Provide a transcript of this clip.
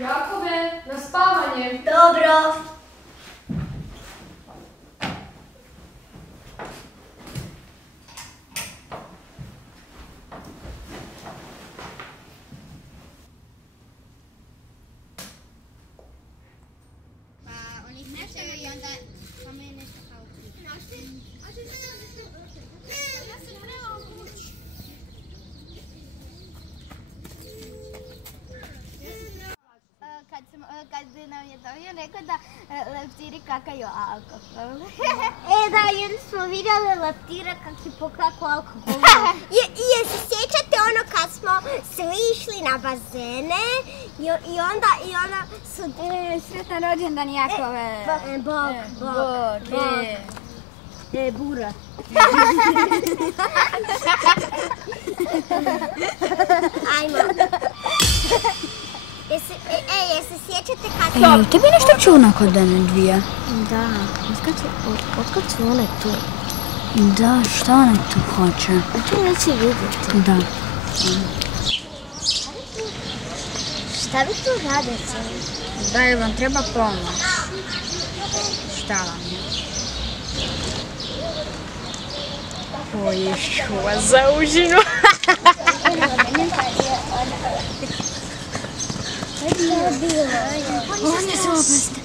Jakove, na spavanje. Dobro. Pa onih nešto i onda pa me nešto kao uključi. A što se ja sam trebala kući. Kad nam je Tomijan rekao da leptiri kakaju alkohol. Da, jer smo vidjeli leptira kak je pokakao alkohol. I se sjećate ono kad smo svi išli na bazene i onda su... Sretan rođendan Jakove. Bog. Bura. Ajmo. Jesi sjećate kad... Tebi nešto čuna kod dane dvije? Da, otkad su one tu? Da, šta one tu hoće? To neće vidjeti. Da. Šta vi tu radite? Da, jer vam treba pomoć. Šta vam je? Poješću vas za užinu. Ovo je bilo. One su opasne.